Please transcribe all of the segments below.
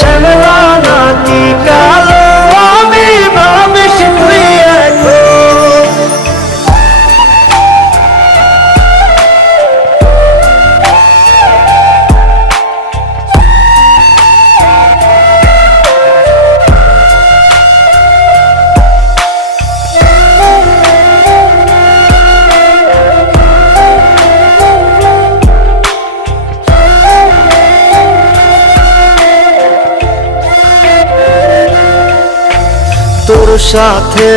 হাইরে তোর সাথে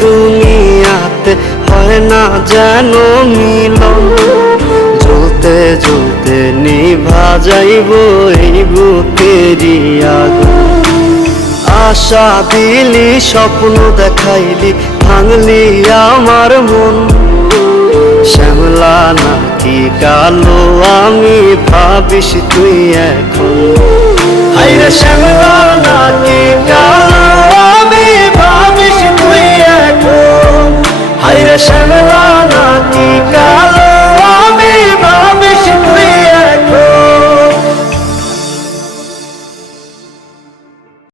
দুনিয়াতে হয় না যেন মিলন। জ্বলতে জ্বলতে নিভা যাইব এই আগুন। আশা দিলি, স্বপ্ন দেখাইলি, ভাঙলি আমার মন। শ্যামলা নাকি কালো, আমি ভাবিস তুই এখন। হাইরে শ্যামলা নাকি কালো